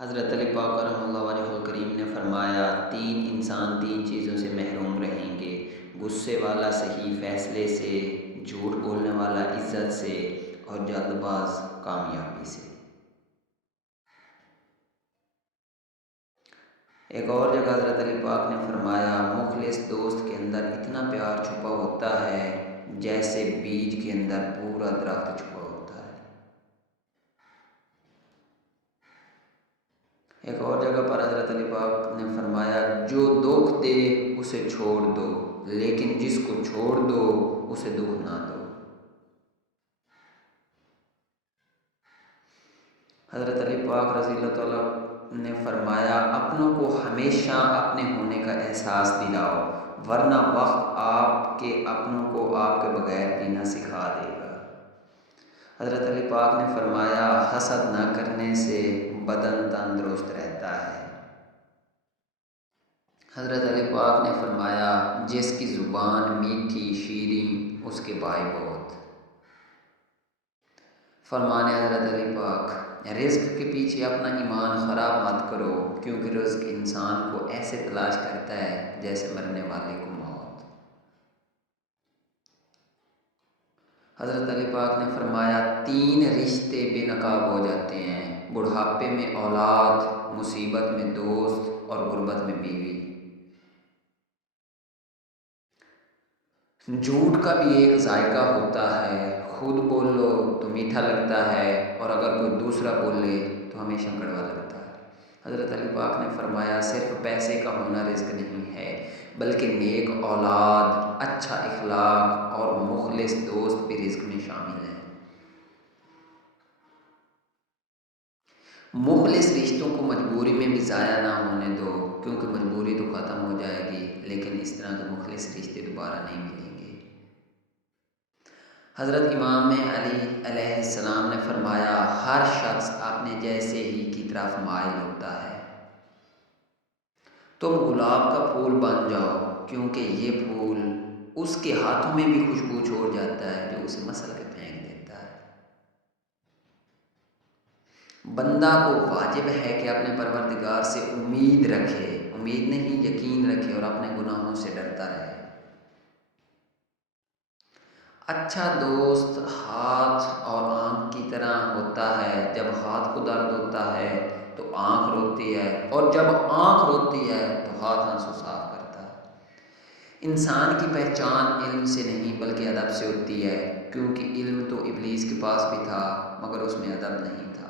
حضرت علی پاک رحمہ اللہ وجہ الکریم نے فرمایا، تین انسان تین چیزوں سے محروم رہیں گے: غصے والا صحیح فیصلے سے، جھوٹ بولنے والا عزت سے، اور جلد باز کامیابی سے۔ ایک اور جگہ حضرت علی پاک نے فرمایا، مخلص دوست کے اندر اتنا پیار چھپا ہوتا ہے جیسے بیج کے اندر پورا درخت چھپا ہوتا ہے۔ ایک اور جگہ پر حضرت علی پاک نے فرمایا، جو دکھ دے اسے چھوڑ دو، لیکن جس کو چھوڑ دو اسے دکھ نہ دو۔ حضرت علی پاک رضی اللہ تعالیٰ نے فرمایا، اپنوں کو ہمیشہ اپنے ہونے کا احساس دلاؤ، ورنہ وقت آپ کے اپنوں کو آپ کے بغیر جینا سکھا دے گا۔ حضرت علی پاک نے فرمایا، حسد نہ کرنے سے بدن تندرست رہتا ہے۔ حضرت علی پاک نے فرمایا، جس کی زبان میٹھی شیریں اس کے بھائی بہت۔ فرمانے حضرت علی پاک، رزق کے پیچھے اپنا ایمان خراب مت کرو، کیونکہ رزق انسان کو ایسے تلاش کرتا ہے جیسے مرنے والے کو موت۔ حضرت علی پاک نے فرمایا، تین رشتے بے نقاب ہو جاتے ہیں: بڑھاپے میں اولاد، مصیبت میں دوست، اور غربت میں بیوی۔ جھوٹ کا بھی ایک ذائقہ ہوتا ہے، خود بولو تو میٹھا لگتا ہے، اور اگر کوئی دوسرا بولے تو ہمیشہ کڑوا لگتا ہے۔ حضرت علی پاک نے فرمایا، صرف پیسے کا ہونا رزق نہیں ہے، بلکہ نیک اولاد، اچھا اخلاق اور مخلص دوست بھی رزق میں شامل ہیں۔ مخلص رشتوں کو مجبوری میں بھی ضائع نہ ہونے دو، کیونکہ مجبوری تو ختم ہو جائے گی، لیکن اس طرح کے مخلص رشتے دوبارہ نہیں ملیں گے۔ حضرت امام علی علیہ السلام نے فرمایا، ہر شخص اپنے جیسے ہی کی طرف مائل ہوتا ہے۔ تم گلاب کا پھول بن جاؤ، کیونکہ یہ پھول اس کے ہاتھوں میں بھی خوشبو چھوڑ جاتا ہے جو اسے مسل کے پھینک دیتا ہے۔ بندہ کو واجب ہے کہ اپنے پروردگار سے امید رکھے، امید نہیں یقین رکھے، اور اپنے گناہوں سے ڈرتا رہے۔ اچھا دوست ہاتھ اور آنکھ کی طرح ہوتا ہے، جب ہاتھ کو درد ہوتا ہے تو آنکھ روتی ہے، اور جب آنکھ روتی ہے تو ہاتھ آنسو صاف کرتا ہے۔ انسان کی پہچان علم سے نہیں بلکہ ادب سے ہوتی ہے، کیونکہ علم تو ابلیس کے پاس بھی تھا مگر اس میں ادب نہیں تھا۔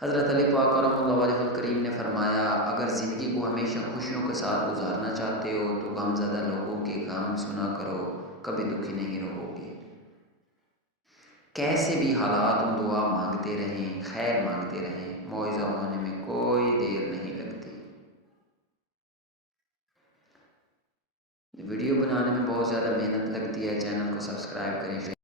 حضرت علی پاک رحمہ اللہ وجہ الکریم نے فرمایا، اگر زندگی کو ہمیشہ خوشیوں کے ساتھ گزارنا چاہتے ہو تو غم زدہ لوگوں کے غم سنا کرو، کبھی دکھی نہیں رہو گے۔ کیسے بھی حالات ہوں، دعا مانگتے رہیں، خیر مانگتے رہیں، معاوضہ ہونے میں کوئی دیر نہیں لگتی۔ ویڈیو بنانے میں بہت زیادہ محنت لگتی ہے، چینل کو سبسکرائب کریں۔